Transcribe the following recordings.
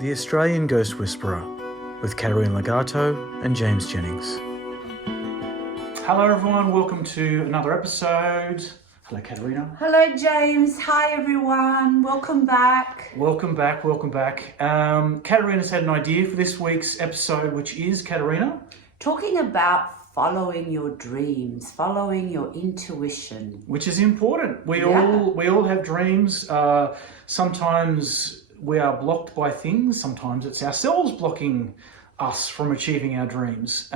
The Australian Ghost Whisperer with Katerina Legato and James Jennings. Hello everyone, welcome to another episode. Hello Katerina. Hello James, hi everyone, welcome back. Welcome back. Katerina's had an idea for this week's episode, which is, Katerina? Talking about following your dreams, following your intuition. Which is important. We all have dreams. Sometimes we are blocked by things. Sometimes it's ourselves blocking us from achieving our dreams.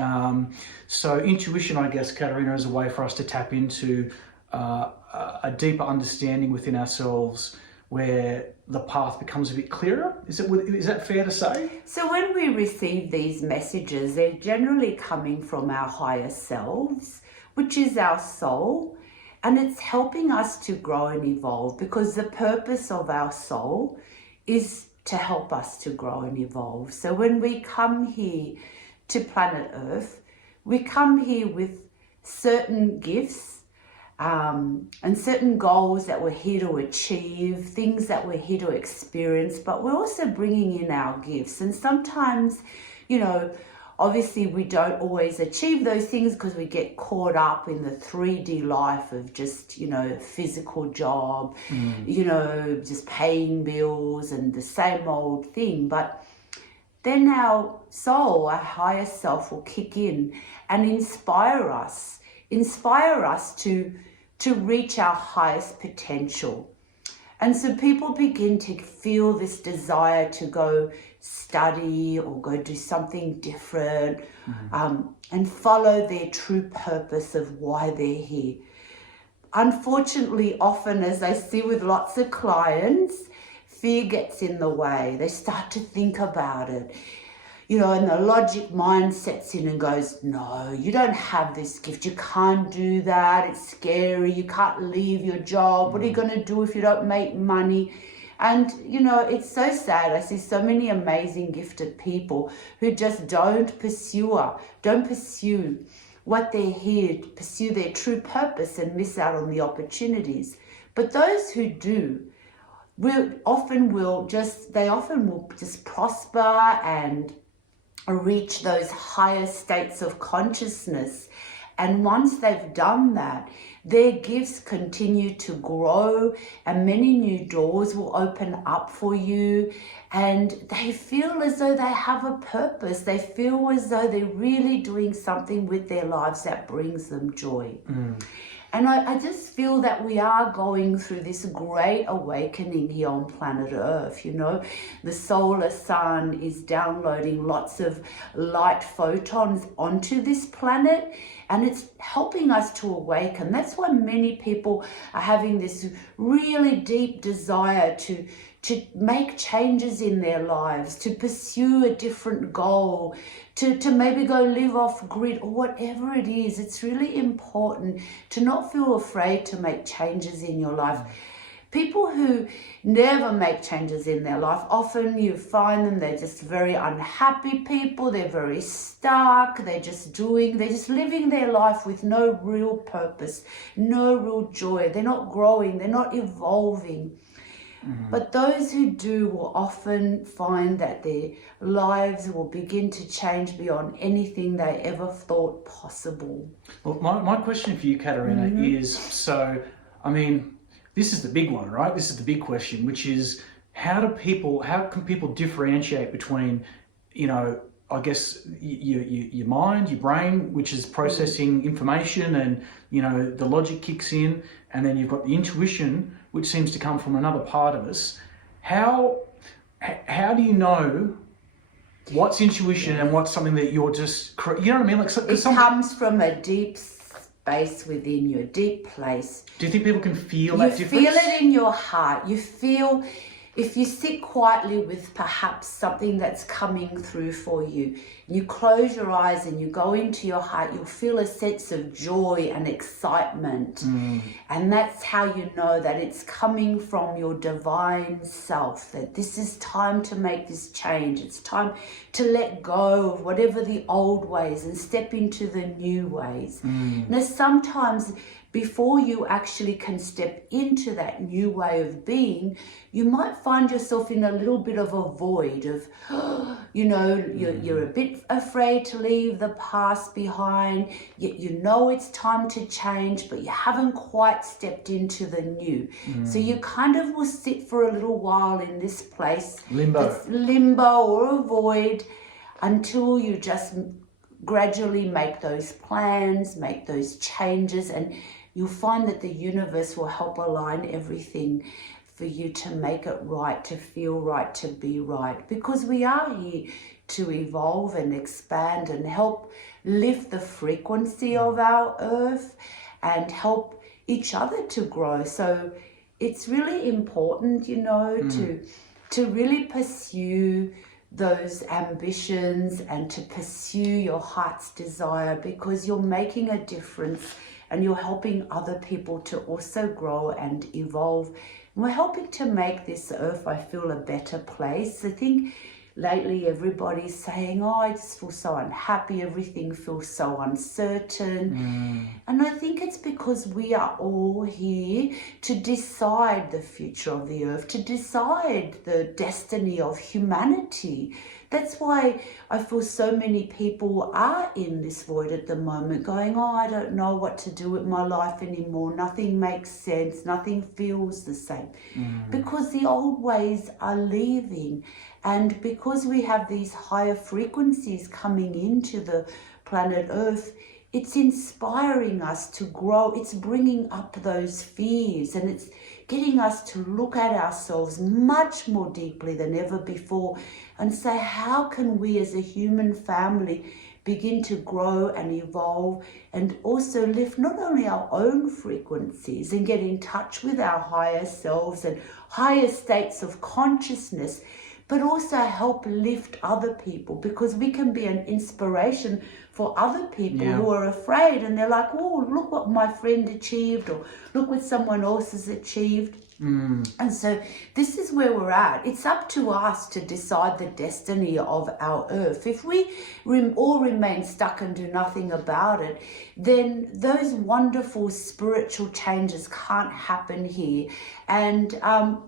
So intuition, I guess, Katerina, is a way for us to tap into a deeper understanding within ourselves where the path becomes a bit clearer. Is that fair to say? So when we receive these messages, they're generally coming from our higher selves, which is our soul, and it's helping us to grow and evolve, because the purpose of our soul is to help us to grow and evolve. So when we come here to planet Earth, we come here with certain gifts and certain goals that we're here to achieve, things that we're here to experience, but we're also bringing in our gifts. And sometimes, obviously we don't always achieve those things because we get caught up in the 3D life of just, physical job, just paying bills and the same old thing. But then our soul, our higher self, will kick in and inspire us to reach our highest potential. And so people begin to feel this desire to go study or go do something different, and follow their true purpose of why they're here. Unfortunately, often, as I see with lots of clients, fear gets in the way. They start to think about it, and the logic mind sets in and goes, no, you don't have this gift. You can't do that. It's scary. You can't leave your job. What are you going to do if you don't make money? And, it's so sad. I see so many amazing gifted people who just don't pursue what they're here to pursue, their true purpose, and miss out on the opportunities. But those who do often will just prosper and reach those higher states of consciousness. And once they've done that, their gifts continue to grow and many new doors will open up for you, and they feel as though they have a purpose. They feel as though they're really doing something with their lives that brings them joy. And I just feel that we are going through this great awakening here on planet Earth. The solar sun is downloading lots of light photons onto this planet, and it's helping us to awaken. That's why many people are having this really deep desire to make changes in their lives, to pursue a different goal, to maybe go live off grid or whatever it is. It's really important to not feel afraid to make changes in your life. People who never make changes in their life, often you find them, they're just very unhappy people, they're very stuck, they're just living their life with no real purpose, no real joy. They're not growing, they're not evolving. But those who do will often find that their lives will begin to change beyond anything they ever thought possible. Well, my question for you, Katerina, is, this is the big one, right? This is the big question, which is how can people differentiate between, I guess your mind, your brain, which is processing information, and the logic kicks in, and then you've got the intuition, which seems to come from another part of us. How do you know what's intuition and what's something that you're just, you know what I mean? It comes from a deep space within you, a deep place. Do you think people can feel that difference? You feel it in your heart. You feel, if you sit quietly with perhaps something that's coming through for you, and you close your eyes and you go into your heart, you'll feel a sense of joy and excitement. And that's how you know that it's coming from your divine self, that this is time to make this change. It's time to let go of whatever the old ways and step into the new ways. Now, sometimes before you actually can step into that new way of being, you might find yourself in a little bit of a void of, you know, you're a bit afraid to leave the past behind, yet you know it's time to change, but you haven't quite stepped into the new. So you kind of will sit for a little while in this place, limbo or a void, until you just gradually make those plans, make those changes, and you'll find that the universe will help align everything for you to make it right, to feel right, to be right. Because we are here to evolve and expand and help lift the frequency of our earth and help each other to grow. So it's really important, you know, to really pursue those ambitions and to pursue your heart's desire, because you're making a difference and you're helping other people to also grow and evolve. And we're helping to make this earth, I feel, a better place. I think lately everybody's saying, oh, I just feel so unhappy, everything feels so uncertain. And I think it's because we are all here to decide the future of the earth, to decide the destiny of humanity. That's why I feel so many people are in this void at the moment, going, oh, I don't know what to do with my life anymore. Nothing makes sense. Nothing feels the same. Because the old ways are leaving. And because we have these higher frequencies coming into the planet Earth, it's inspiring us to grow. It's bringing up those fears, and it's getting us to look at ourselves much more deeply than ever before and say, how can we as a human family begin to grow and evolve and also lift not only our own frequencies and get in touch with our higher selves and higher states of consciousness, but also help lift other people, because we can be an inspiration for other people who are afraid, and they're like, oh, look what my friend achieved, or look what someone else has achieved. And so this is where we're at. It's up to us to decide the destiny of our earth. If we all remain stuck and do nothing about it, then those wonderful spiritual changes can't happen here. And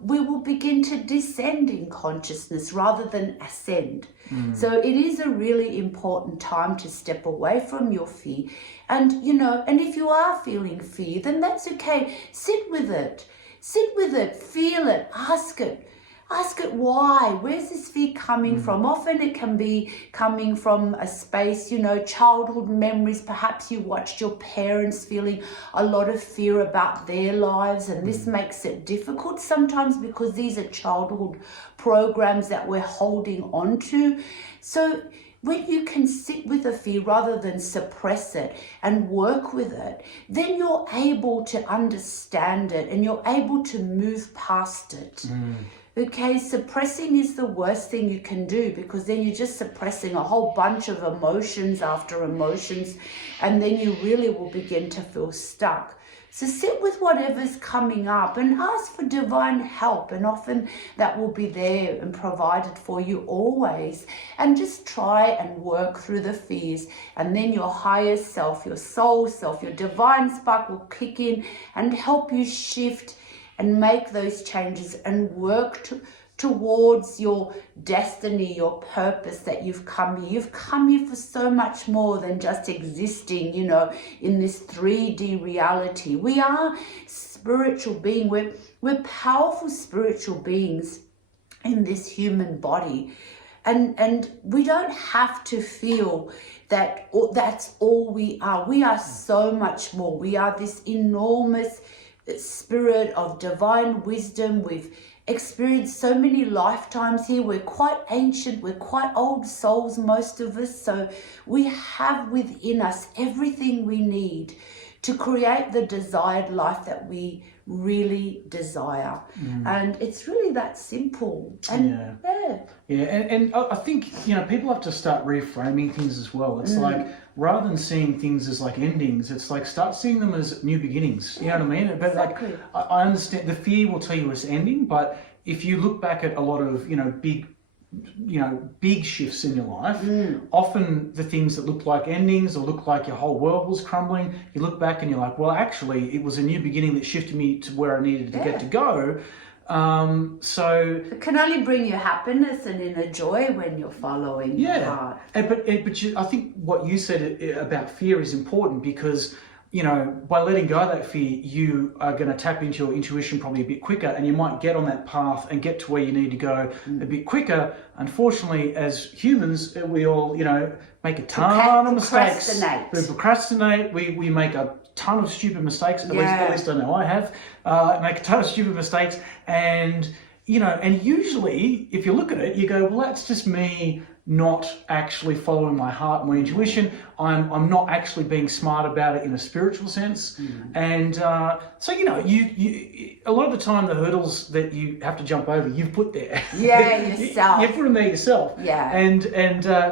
we will begin to descend in consciousness rather than ascend. So it is a really important time to step away from your fear. And, you know, and if you are feeling fear, then that's okay. Sit with it. Sit with it, feel it, ask it. Ask it why. Where's this fear coming from? Often it can be coming from a space, you know, childhood memories. Perhaps you watched your parents feeling a lot of fear about their lives, and this makes it difficult sometimes because these are childhood programs that we're holding on to. So when you can sit with a fear rather than suppress it and work with it, then you're able to understand it and you're able to move past it. Okay, suppressing is the worst thing you can do, because then you're just suppressing a whole bunch of emotions after emotions, and then you really will begin to feel stuck. So sit with whatever's coming up and ask for divine help, and often that will be there and provided for you always. And just try and work through the fears, and then your higher self, your soul self, your divine spark will kick in and help you shift and make those changes and work towards your destiny, your purpose that you've come here. You've come here for so much more than just existing, you know, in this 3D reality. We are spiritual beings. We're powerful spiritual beings in this human body. And we don't have to feel that that's all we are. We are so much more. We are this enormous spirit of divine wisdom. We've experienced so many lifetimes here. We're quite ancient, we're quite old souls, most of us. So we have within us everything we need to create the desired life that we really desire. And it's really that simple. And and I think, you know, people have to start reframing things as well. It's like, rather than seeing things as like endings, it's like start seeing them as new beginnings. You know what I mean? But exactly. like, I understand the fear will tell you it's ending, but if you look back at a lot of, you know, big big shifts in your life, often the things that look like endings or look like your whole world was crumbling, you look back and you're like, well, actually, it was a new beginning that shifted me to where I needed to get to go. So it can only bring you happiness and inner joy when you're following your heart. But I think what you said about fear is important, because by letting go of that fear, you are going to tap into your intuition probably a bit quicker, and you might get on that path and get to where you need to go a bit quicker. Unfortunately, as humans, we all, make a ton of mistakes. We procrastinate. We make a ton of stupid mistakes. At least I know I have. Make a ton of stupid mistakes, and usually, if you look at it, you go, well, that's just me not actually following my heart and my intuition. I'm not actually being smart about it in a spiritual sense. And so you a lot of the time, the hurdles that you have to jump over, you've put there. Yourself. You put them there yourself. And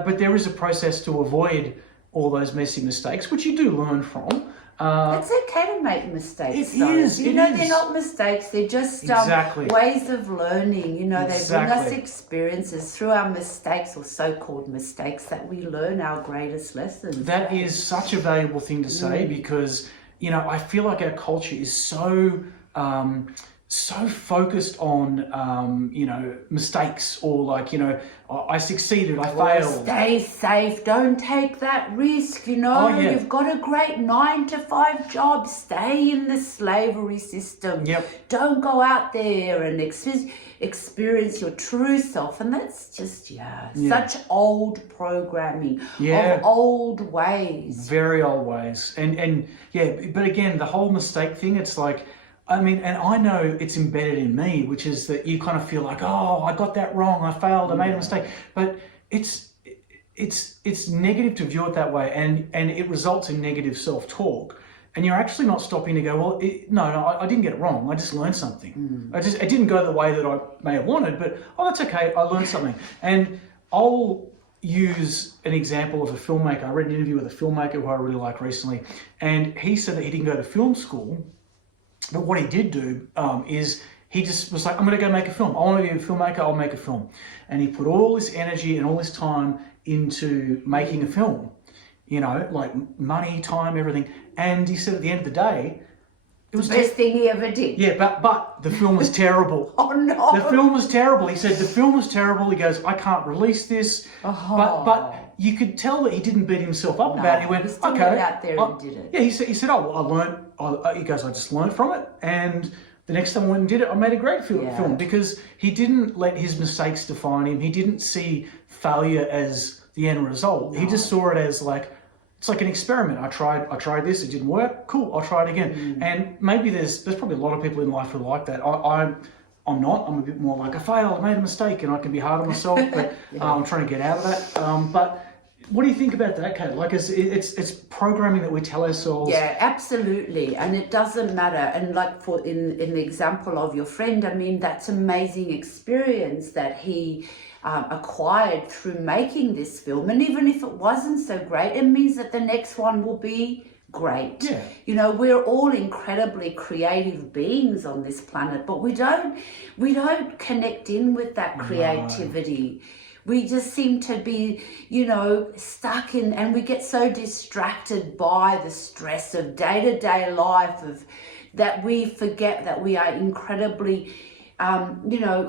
but there is a process to avoid all those messy mistakes, which you do learn from. It's okay to make mistakes. They're not mistakes. They're just ways of learning. They bring us experiences through our mistakes, or so-called mistakes, that we learn our greatest lessons. That is such a valuable thing to say, because I feel like our culture is so focused on mistakes, or I succeeded, I failed. Stay safe, don't take that risk, You've got a great 9-to-5 job, stay in the slavery system. Don't go out there and experience your true self. And that's just such old programming of old ways. Very old ways. And but again, the whole mistake thing, it's like, and I know it's embedded in me, which is that you kind of feel like, oh, I got that wrong, I failed, I made a mistake. But it's negative to view it that way, and it results in negative self-talk. And you're actually not stopping to go, well, no, I didn't get it wrong, I just learned something. It didn't go the way that I may have wanted, but that's okay, I learned something. And I'll use an example of a filmmaker. I read an interview with a filmmaker who I really like recently, and he said that he didn't go to film school. But what he did do is he just was like, I'm going to go make a film. I want to be a filmmaker, I'll make a film. And he put all this energy and all this time into making a film, like money, time, everything. And he said at the end of the day, it was the best thing he ever did. Yeah, but the film was terrible. Oh no. The film was terrible. He said the film was terrible. He goes, I can't release this. But you could tell that he didn't beat himself up about it. He went, went out there and did it. Yeah, he said, oh, I learned. He goes, I just learned from it, and the next time I went and did it, I made a great film, because he didn't let his mistakes define him. He didn't see failure as the end result. No. He just saw it as it's like an experiment. I tried this, it didn't work. Cool, I'll try it again. And maybe there's probably a lot of people in life who are like that. I'm not. I'm a bit more like, I failed, I made a mistake, and I can be hard on myself, but I'm trying to get out of that. But what do you think about that, Kate? It's programming that we tell ourselves. Yeah, absolutely. And it doesn't matter. And in the example of your friend, that's amazing experience that he acquired through making this film. And even if it wasn't so great, it means that the next one will be great. Yeah. We're all incredibly creative beings on this planet, but we don't connect in with that creativity. No. We just seem to be, stuck in, and we get so distracted by the stress of day-to-day life that we forget that we are incredibly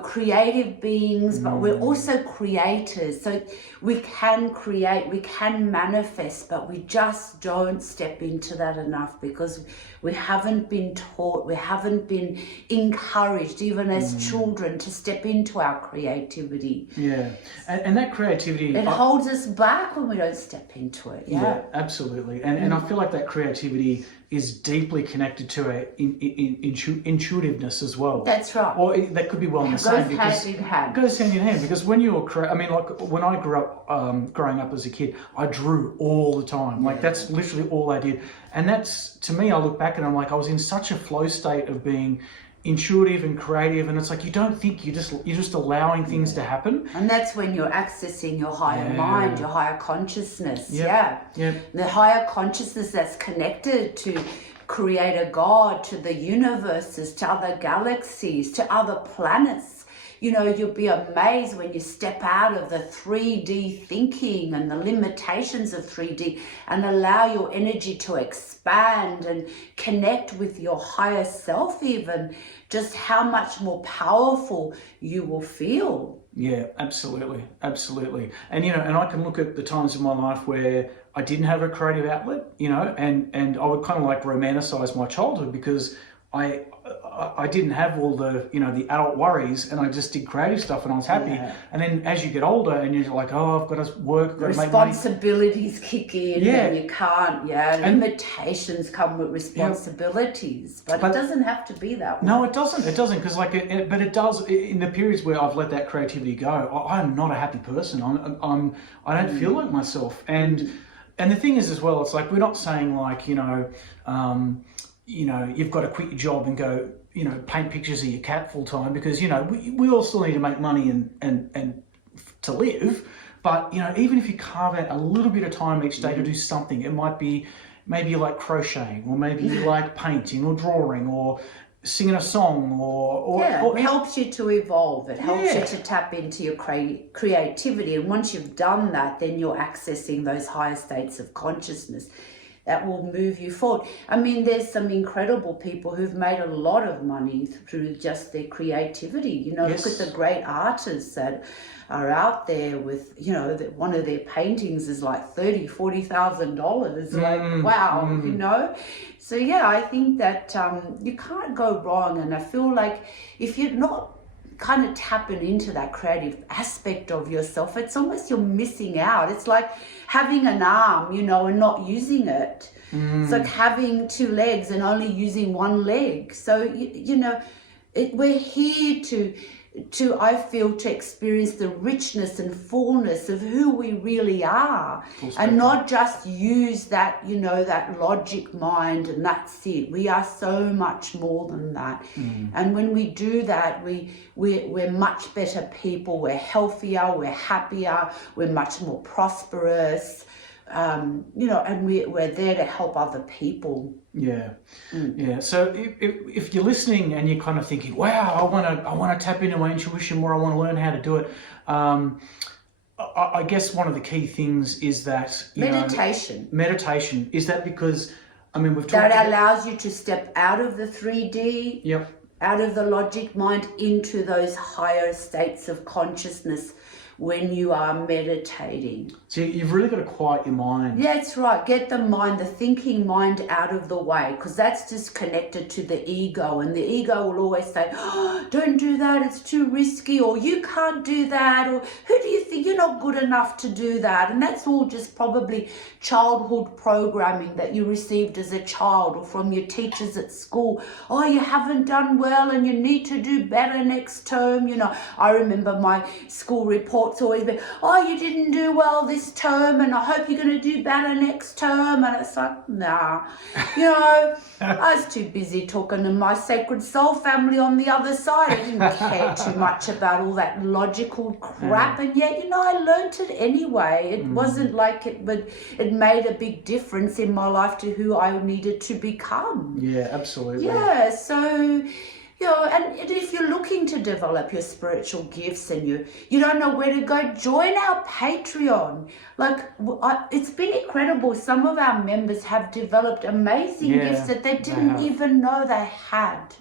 creative beings, but we're also creators. So we can create, we can manifest, but we just don't step into that enough because we haven't been taught, we haven't been encouraged, even as children, to step into our creativity. Yeah, and that creativity... It holds us back when we don't step into it. Yeah, absolutely. And I feel like that creativity is deeply connected to our intuitiveness as well. That's right. Or that could be well in the same. It goes hand in hand. It goes hand in hand, because when you're when I grew up, growing up as a kid, I drew all the time. That's literally all I did. And that's, to me, I look back and I'm like, I was in such a flow state of being intuitive and creative, and it's like you don't think, you're just allowing things to happen. And that's when you're accessing your higher mind, your higher consciousness. Yeah. The higher consciousness that's connected to Creator God, to the universes, to other galaxies, to other planets. You'll be amazed when you step out of the 3D thinking and the limitations of 3D and allow your energy to expand and connect with your higher self, even just how much more powerful you will feel. Yeah, absolutely. Absolutely. And, and I can look at the times in my life where I didn't have a creative outlet, and I would kind of like romanticize my childhood because I didn't have all the, the adult worries, and I just did creative stuff and I was happy. Yeah. And then as you get older and you're like, oh, I've got to work, I've got to make money. Responsibilities kick in, and you can't, limitations come with responsibilities, but it doesn't have to be that way. No, it doesn't, because but it does, in the periods where I've let that creativity go, I'm not a happy person. I don't feel like myself. And the thing is as well, it's like, we're not saying like, you've got to quit your job and go, paint pictures of your cat full time, because, we all still need to make money and to live. But, even if you carve out a little bit of time each day to do something, it might be, maybe you like crocheting, or maybe you like painting or drawing or singing a song, or it helps you to evolve. It helps you to tap into your creativity. And once you've done that, then you're accessing those higher states of consciousness that will move you forward. I mean, there's some incredible people who've made a lot of money through just their creativity. Look at the great artists that are out there with, that one of their paintings is like $30,000, $40,000. Like, wow, So I think that you can't go wrong. And I feel like if you're not kind of tapping into that creative aspect of yourself, it's almost you're missing out. It's like having an arm, and not using it. It's like having two legs and only using one leg. So, we're here to I feel, to experience the richness and fullness of who we really are, and not just use that, that logic mind and that's it. We are so much more than that. And when we do that, we're much better people. We're healthier, we're happier, we're much more prosperous, and we're there to help other people. Yeah. So if you're listening and you're kind of thinking, wow, I want to tap into my intuition more, I want to learn how to do it. I guess one of the key things is that meditation. Is that because, we've talked that allows you to step out of the 3D, out of the logic mind, into those higher states of consciousness when you are meditating. So you've really got to quiet your mind. Yeah, that's right. Get the mind, the thinking mind, out of the way, because that's just connected to the ego, and the ego will always say, oh, don't do that, it's too risky, or you can't do that, or who do you think, you're not good enough to do that. And that's all just probably childhood programming that you received as a child, or from your teachers at school. Oh, you haven't done well and you need to do better next term. I remember my school reports always been, oh, you didn't do well this term and I hope you're going to do better next term. And it's like, nah, I was too busy talking to my sacred soul family on the other side. I didn't care too much about all that logical crap. And yet, I learned it anyway. It wasn't like it made a big difference in my life to who I needed to become. Yeah, absolutely. Yeah, so... and if you're looking to develop your spiritual gifts and you don't know where to go, join our Patreon. It's been incredible. Some of our members have developed amazing gifts that they didn't even know they had.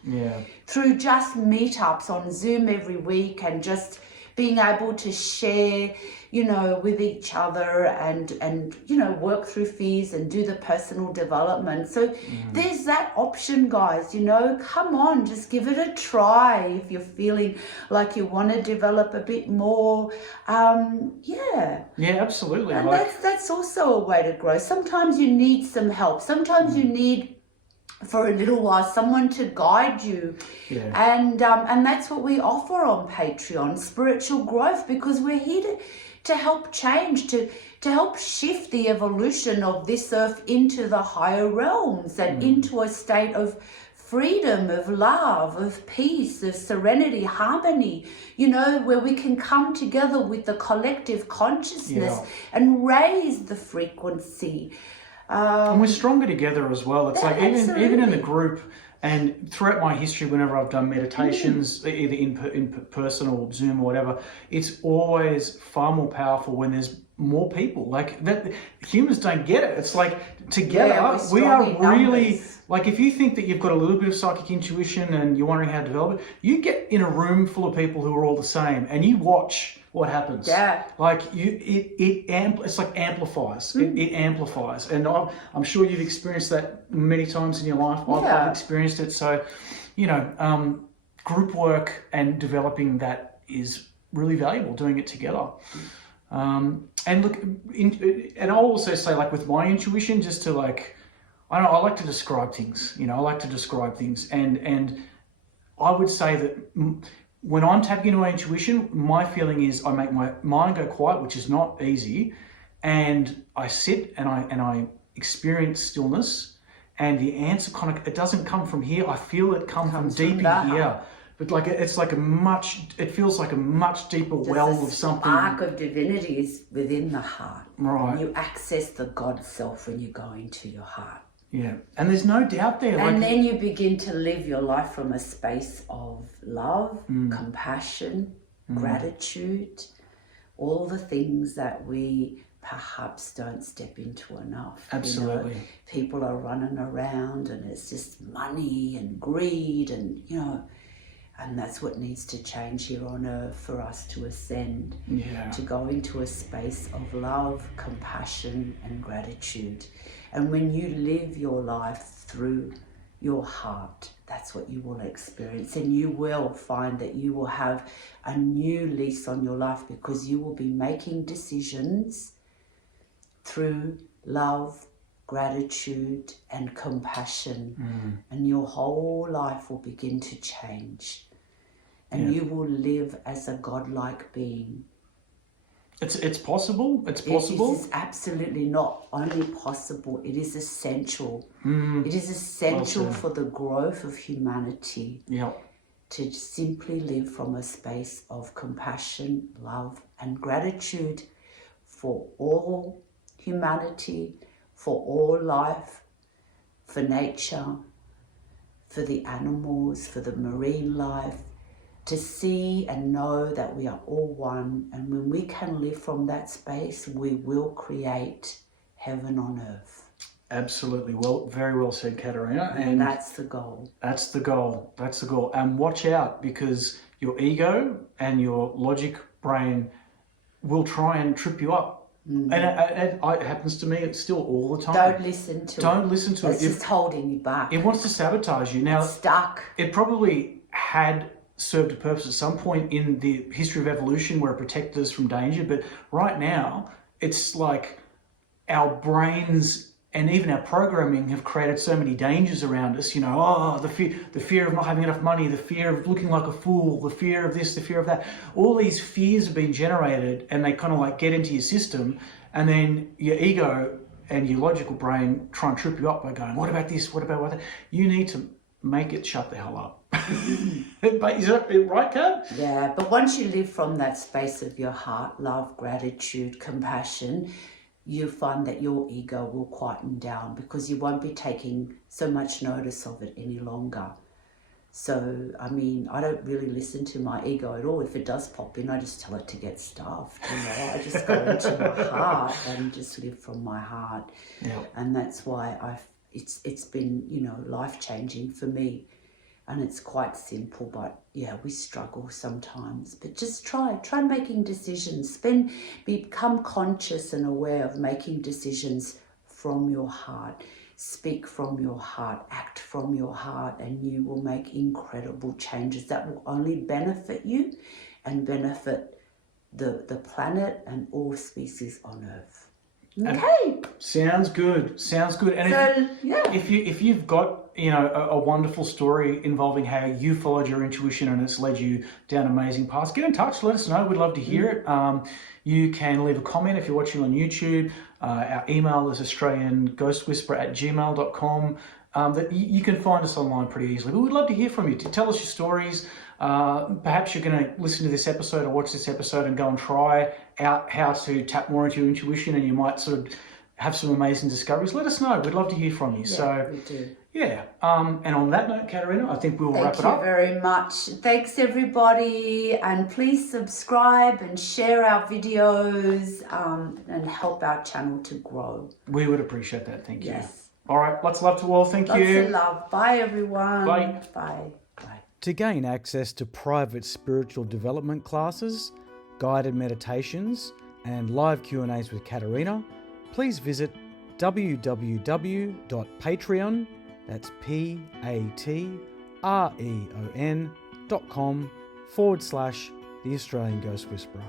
Through just meetups on Zoom every week, and just being able to share, with each other and work through fears and do the personal development. So there's that option, guys, come on, just give it a try if you're feeling like you want to develop a bit more. Yeah, absolutely. And that's also a way to grow. Sometimes you need some help. Sometimes you need, for a little while, someone to guide you. And that's what we offer on Patreon, spiritual growth, because we're here to help change, to help shift the evolution of this earth into the higher realms and into a state of freedom, of love, of peace, of serenity, harmony, where we can come together with the collective consciousness and raise the frequency. And we're stronger together as well. It's like even in the group, And throughout my history, whenever I've done meditations, either in person or Zoom or whatever, it's always far more powerful when there's more people. Like that, humans don't get it. It's like together we are really like. If you think that you've got a little bit of psychic intuition and you're wondering how to develop it, you get in a room full of people who are all the same, and you watch what happens. Yeah. Like it's like amplifies. It amplifies, and I'm sure you've experienced that many times in your life. I've experienced it. So, group work and developing that is really valuable. Doing it together. And look, and I'll also say, like with my intuition, just to like, I don't know, I like to describe things. I like to describe things, and I would say that when I'm tapping into my intuition, my feeling is I make my mind go quiet, which is not easy, and I sit and I experience stillness, and the answer it doesn't come from here. I feel it come from deep in here. But like it feels like a much deeper well of something. The spark of divinity is within the heart. Right. You access the God self when you go into your heart. Yeah, and there's no doubt there. And then you begin to live your life from a space of love, compassion, gratitude, all the things that we perhaps don't step into enough. Absolutely. People are running around and it's just money and greed and, and that's what needs to change here on earth for us to ascend, to go into a space of love, compassion and gratitude. And when you live your life through your heart, that's what you will experience. And you will find that you will have a new lease on your life because you will be making decisions through love, gratitude and compassion. And your whole life will begin to change. And you will live as a godlike being. It's possible. It's possible. It is absolutely not only possible, it is essential. It is essential for the growth of humanity to simply live from a space of compassion, love and gratitude for all humanity, for all life, for nature, for the animals, for the marine life, to see and know that we are all one. And when we can live from that space, we will create heaven on earth. Absolutely. Well, very well said, Katerina. And that's the goal. That's the goal. That's the goal. And watch out, because your ego and your logic brain will try and trip you up. And it happens to me still all the time. Don't listen to it. Don't listen to it. It's just holding you back. It wants to sabotage you. Now, it's stuck. It probably had served a purpose at some point in the history of evolution where it protected us from danger, but right now it's like our brains and even our programming have created so many dangers around us. The fear of not having enough money, the fear of looking like a fool, the fear of this, the fear of that. All these fears have been generated, and they kind of like get into your system, and then your ego and your logical brain try and trip you up by going, what about this, what about that? You need to make it shut the hell up. But is that right, Kat? Yeah, but once you live from that space of your heart, love, gratitude, compassion, you find that your ego will quieten down because you won't be taking so much notice of it any longer. So, I mean, I don't really listen to my ego at all. If it does pop in, I just tell it to get stuffed. I just go into my heart and just live from my heart. Yeah. And that's why it's been, life-changing for me. And it's quite simple, but yeah, we struggle sometimes. But just try making decisions. Become conscious and aware of making decisions from your heart. Speak from your heart, act from your heart, and you will make incredible changes that will only benefit you and benefit the planet and all species on Earth. Okay. Sounds good. And if you've got a wonderful story involving how you followed your intuition and it's led you down amazing paths, get in touch. Let us know. We'd love to hear it. You can leave a comment if you're watching on YouTube. Our email is australianghostwhisperer@gmail.com. That you can find us online pretty easily. But we'd love to hear from you. Tell us your stories. Perhaps you're going to listen to this episode or watch this episode and go and try out how to tap more into your intuition, and you might sort of have some amazing discoveries. Let us know. We'd love to hear from you. Yeah, we do. Yeah. And on that note, Katerina, I think we'll wrap Thank it you up. very much. Thanks, everybody. And please subscribe and share our videos and help our channel to grow. We would appreciate that. Thank you. Yes. All right. Lots of love to all. Thank Lots you. of love. Bye, everyone. Bye. Bye. Bye. To gain access to private spiritual development classes, guided meditations, and live Q&As with Katerina, please visit www.patreon, that's patreon.com/The Australian Ghost Whisperer.